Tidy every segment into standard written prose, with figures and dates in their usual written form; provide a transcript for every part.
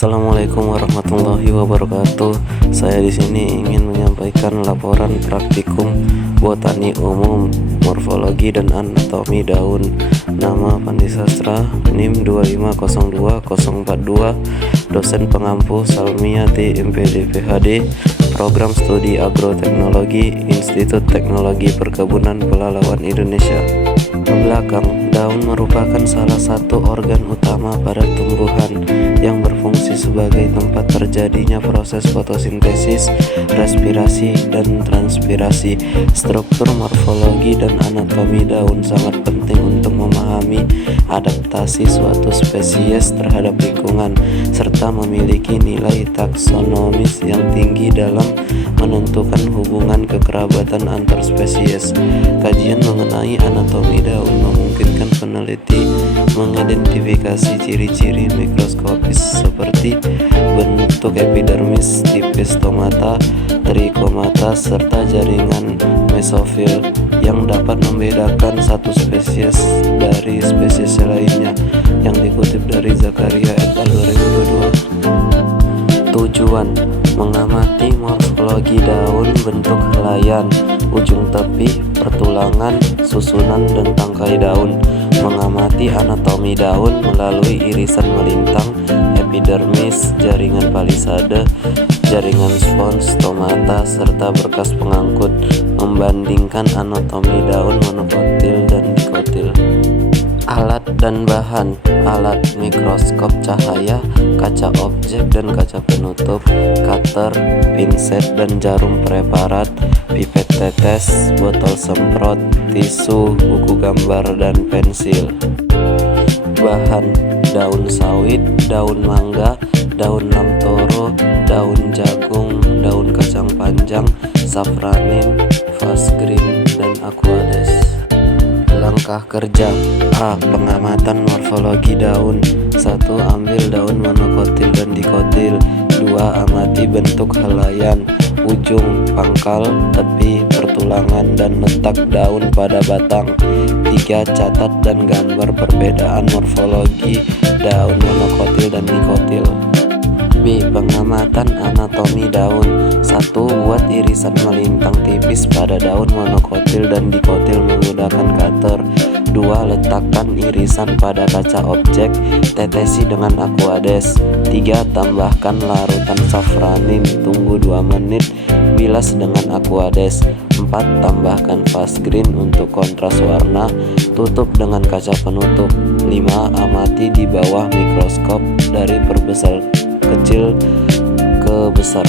Assalamualaikum warahmatullahi wabarakatuh. Saya di sini ingin menyampaikan laporan praktikum botani umum, morfologi dan anatomi daun. Nama Pandi Sastra, NIM 2502042, dosen pengampu Salmiati MPD PhD, Program Studi Agroteknologi, Institut Teknologi Perkebunan Pelalawan Indonesia. Belakang, daun merupakan salah satu organ utama pada tumbuhan yang berfungsi sebagai tempat terjadinya proses fotosintesis, respirasi, dan transpirasi. Struktur, morfologi, dan anatomi daun sangat penting untuk memahami adaptasi suatu spesies terhadap lingkungan, serta memiliki nilai taksonomis yang tinggi dalam menentukan hubungan kekerabatan antar spesies. Kajian mengenai anatomi daun memungkinkan peneliti mengidentifikasi ciri-ciri mikroskopis seperti bentuk epidermis, tipis stomata, trichomata, serta jaringan mesofil yang dapat membedakan satu spesies dari spesies lainnya, yang dikutip dari Zakaria et al. 2002. Tujuan: mengamati morfologi daun, bentuk helaian, ujung tepi, pertulangan, susunan, dan tangkai daun. Mengamati anatomi daun melalui irisan melintang, epidermis, jaringan palisade, jaringan spons, stomata, serta berkas pengangkut. Membandingkan anatomi daun monokotil dan dikotil. Alat dan bahan: alat mikroskop cahaya, kaca objek dan kaca penutup, cutter, pinset dan jarum preparat, pipet tetes, botol semprot, tisu, buku gambar, dan pensil. Bahan: daun sawit, daun mangga, daun lamtoro, daun jagung, daun kacang panjang, safranin, fast green, dan aquades. Langkah kerja: A. Pengamatan morfologi daun. 1. Ambil daun monokotil dan dikotil. 2. Amati bentuk helaian, ujung, pangkal, tepi, pertulangan, dan letak daun pada batang. 3. Catat dan gambar perbedaan morfologi daun monokotil dan dikotil. B. Pengamatan anatomi daun. 1. Buat irisan melintang tipis pada daun monokotil dan dikotil menggunakan cutter. 2. Letakkan irisan pada kaca objek, tetesi dengan aquades. 3. Tambahkan larutan safranin, tunggu 2 menit, bilas dengan aquades. 4. Tambahkan fast green untuk kontras warna, tutup dengan kaca penutup. 5. Amati di bawah mikroskop dari perbesar kecil ke besar.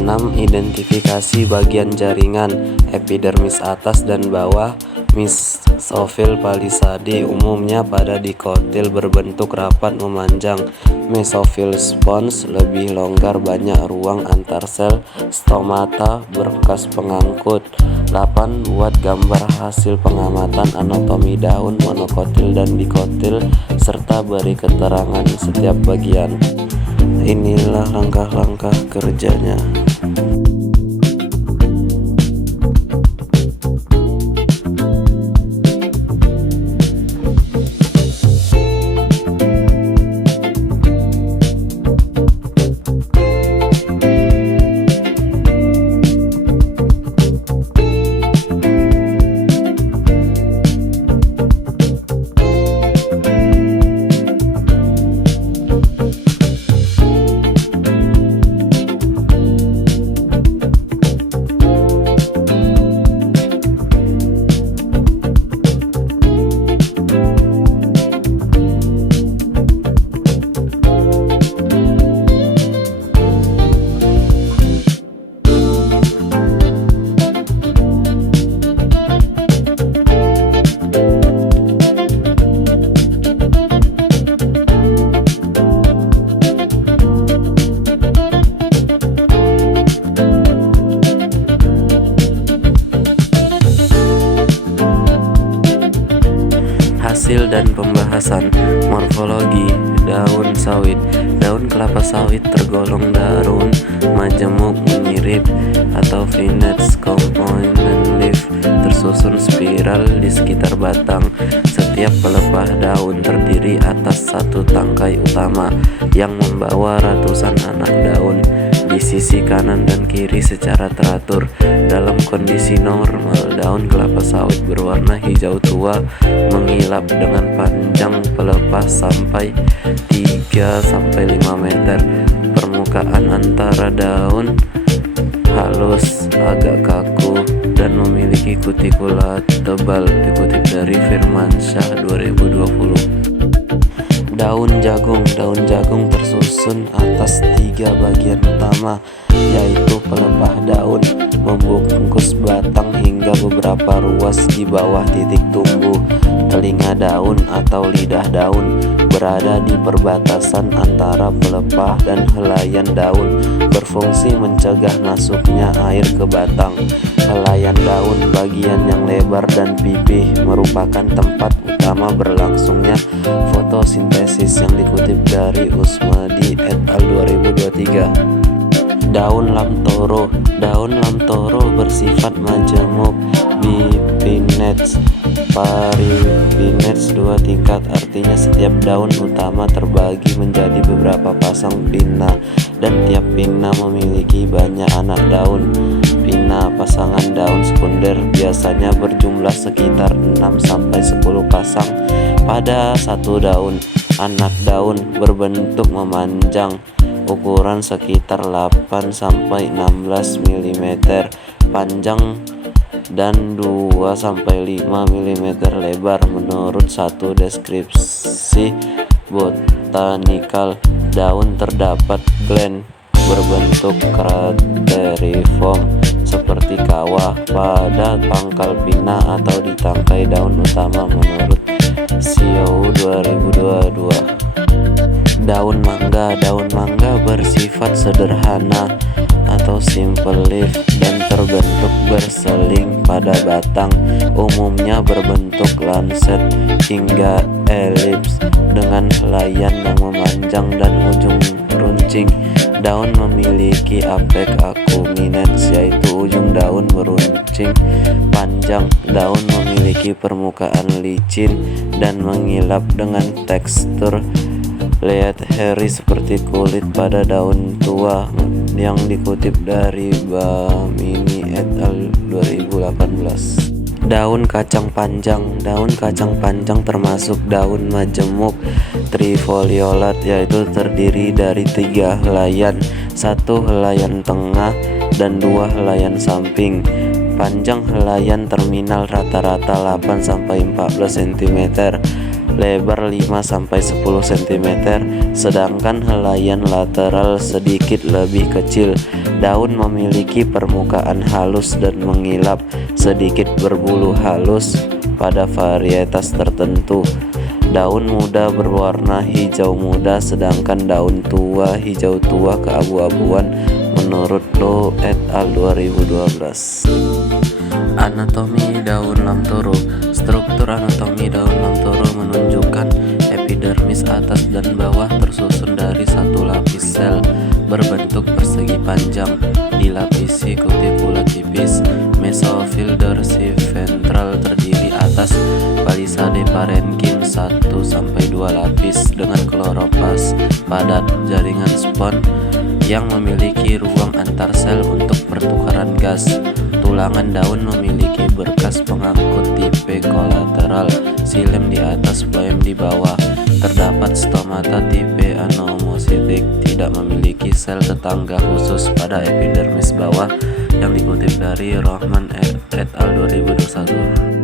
6. Identifikasi bagian jaringan, epidermis atas dan bawah, mesofil palisade umumnya pada dikotil berbentuk rapat memanjang, mesofil spons lebih longgar, banyak ruang antar sel, stomata, berkas pengangkut. 8. Buat gambar hasil pengamatan anatomi daun monokotil dan dikotil serta beri keterangan setiap bagian. Inilah langkah-langkah kerjanya. Hasil dan pembahasan. Morfologi daun sawit. Daun kelapa sawit tergolong daun majemuk, menyirip atau vinets, component leaf. tersusun spiral di sekitar batang. Setiap pelepah daun terdiri atas satu tangkai utama yang membawa ratusan anak daun di sisi kanan dan kiri secara teratur. Dalam kondisi normal, daun kelapa sawit berwarna hijau tua mengilap dengan panjang pelepah sampai 3-5 meter. Permukaan antara daun halus, agak kaku, dan memiliki kutikula tebal, dikutip dari Firmansyah 2020. Daun jagung tersusun atas 3 bagian utama, yaitu pelepah daun membungkus batang hingga beberapa ruas di bawah titik tumbuh. Telinga daun atau lidah daun berada di perbatasan antara pelepah dan helaian daun, berfungsi mencegah masuknya air ke batang. Helaian daun bagian yang lebar dan pipih merupakan tempat utama berlangsungnya fotosintesis, yang dikutip dari Usmadi et al. 2023. Daun lamtoro bersifat majemuk, bipinnates, paripinnates 2 tingkat. Artinya setiap daun utama terbagi menjadi beberapa pasang pinna, dan tiap pinna memiliki banyak anak daun. Pinna pasangan daun sekunder biasanya berjumlah sekitar 6-10 pasang pada satu daun. Anak daun berbentuk memanjang, ukuran sekitar 8-16 mm panjang dan 2-5 mm lebar. Menurut satu deskripsi botanikal, daun terdapat gland berbentuk krateriform seperti kawah pada pangkal pinna atau di tangkai daun utama, menurut Xiao 2022. Daun mangga bersifat sederhana atau simple leaf dan terbentuk berseling pada batang, umumnya berbentuk lancet hingga elips dengan helaian yang memanjang dan ujung runcing. Daun memiliki apek acuminans, yaitu ujung daun beruncing panjang. Daun memiliki permukaan licin dan mengilap dengan tekstur lead-hairy seperti kulit pada daun tua, yang dikutip dari Bamini et al. 2018. Daun kacang panjang termasuk daun majemuk trifoliolat, yaitu terdiri dari 3 helaian, 1 helaian tengah dan 2 helaian samping. Panjang helaian terminal rata-rata 8-14 cm, lebar 5-10 cm, sedangkan helaian lateral sedikit lebih kecil. Daun memiliki permukaan halus dan mengilap, sedikit berbulu halus pada varietas tertentu. Daun muda berwarna hijau muda, sedangkan daun tua hijau tua keabu-abuan, menurut Lo et al. 2012. Anatomi daun lamtoro. Struktur anatomi daun lamtoro menunjukkan epidermis atas dan bawah tersusun dari satu lapis sel berbentuk persegi panjang, dilapisi kutikula tipis. Mesofil dorsiventral terdiri atas palisade parenkim 1-2 lapis dengan kloroplast padat, jaringan spons yang memiliki ruang antar sel untuk pertukaran gas. Tulangan daun memiliki berkas pengangkut tipe kolateral, xilem di atas, floem di bawah. Terdapat stomata tipe anomositik, tidak memiliki sel tetangga khusus pada epidermis bawah, yang dikutip dari Rohman et al. 2021.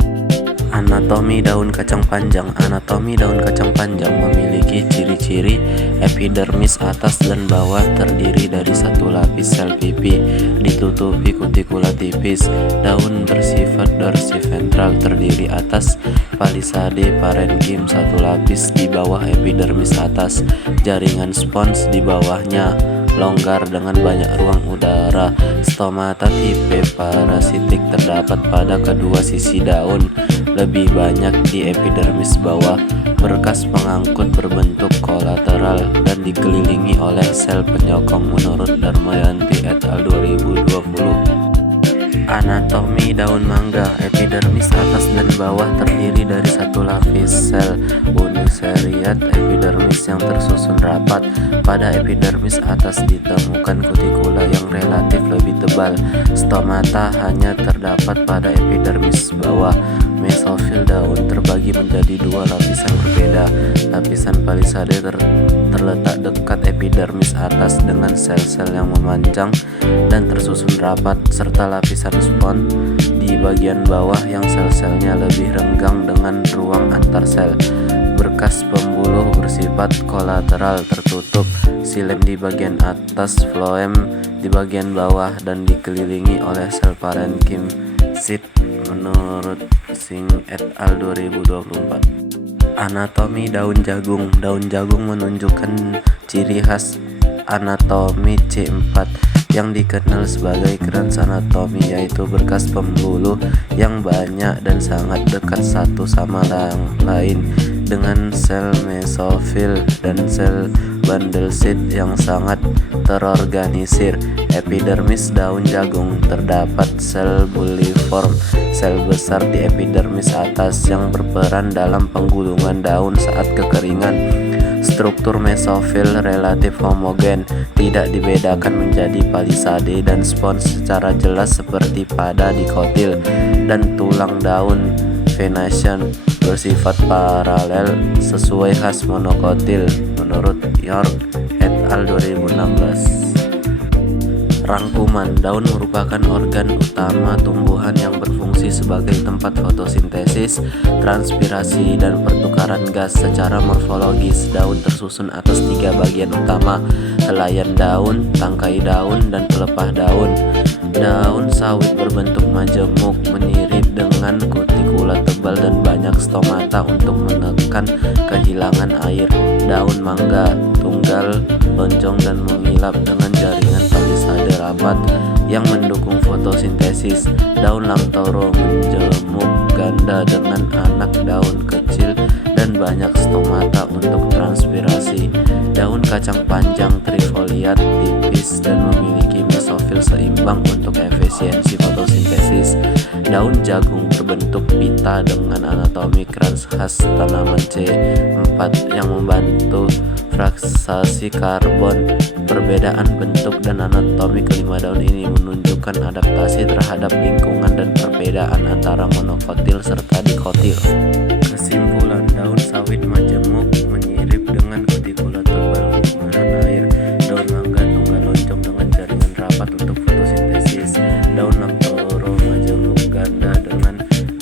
Anatomi daun kacang panjang. Anatomi daun kacang panjang memiliki ciri-ciri epidermis atas dan bawah terdiri dari satu lapis sel pipi, ditutupi kutikula tipis. Daun bersifat dorsiventral, terdiri atas palisade parenkim, satu lapis di bawah epidermis atas, jaringan spons di bawahnya, longgar dengan banyak ruang udara. Stomata tipe parasitik terdapat pada kedua sisi daun, lebih banyak di epidermis bawah. Berkas pengangkut berbentuk kolateral dan dikelilingi oleh sel penyokong, menurut Darmayanti et al. 2020. Anatomi daun mangga. Epidermis atas dan bawah terdiri dari satu lapis sel uniseriat epidermis yang tersusun rapat. Pada epidermis atas ditemukan kutikula yang relatif lebih tebal. Stomata hanya terdapat pada epidermis bawah. Mesofil daun terbagi menjadi dua lapisan berbeda. Lapisan palisade terletak dekat epidermis atas dengan sel-sel yang memanjang dan tersusun rapat, serta lapisan spons di bagian bawah yang sel-selnya lebih renggang dengan ruang antar sel. Berkas pembuluh bersifat kolateral tertutup, xilem di bagian atas, floem di bagian bawah, dan dikelilingi oleh sel parenkim sit menurut Singh et al. 2024. Anatomi daun jagung. Daun jagung menunjukkan ciri khas anatomi C4 yang dikenal sebagai Kranz anatomi, yaitu berkas pembuluh yang banyak dan sangat dekat satu sama lain dengan sel mesofil dan sel bundle seed yang sangat terorganisir. Epidermis daun jagung terdapat sel buliform, sel besar di epidermis atas yang berperan dalam penggulungan daun saat kekeringan. Struktur mesofil relatif homogen, tidak dibedakan menjadi palisade dan spons secara jelas seperti pada dikotil, dan tulang daun venation bersifat paralel sesuai khas monokotil menurut York et al. 2016. Rangkuman. Daun merupakan organ utama tumbuhan yang berfungsi sebagai tempat fotosintesis, transpirasi, dan pertukaran gas. Secara morfologis, daun tersusun atas tiga bagian utama: helaian daun, tangkai daun, dan pelepah daun. Daun sawit berbentuk majemuk, menyirip dengan kutikula tebal dan banyak stomata untuk menekan kehilangan air. Daun mangga tunggal, lonjong, dan mengilap dengan jaringan palisade rapat yang mendukung fotosintesis. Daun lamtoro menjemuk ganda dengan anak daun kecil dan banyak stomata untuk transpirasi. Daun kacang panjang trifoliat, tipis, dan memiliki mesofil seimbang untuk efisiensi fotosintesis. Daun jagung berbentuk pita dengan anatomi Kranz khas tanaman C4 yang membantu fraksasi karbon. Perbedaan bentuk dan anatomi kelima daun ini menunjukkan adaptasi terhadap lingkungan dan perbedaan antara monokotil serta dikotil. Kesimpulan, daun sawit majemuk menyirip dengan kutikula tebal untuk menahan air. Daun mangga tunggal lonjong dengan jaringan rapat untuk fotosintesis. Daun lamtoro majemuk ganda dengan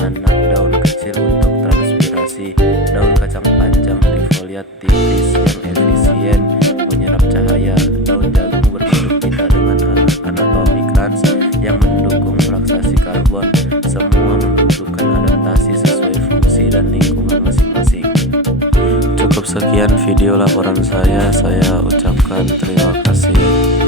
anak daun kecil untuk transpirasi. Daun kacang panjang trifoliat tipis yang efisien menyerap cahaya. Daun jagung berbentuk pita dengan anatomi Kranz yang mendukung fraksasi karbon. Semua menunjukkan adaptasi sesuai fungsi dan lingkungan masing-masing. Cukup sekian video laporan saya ucapkan terima kasih.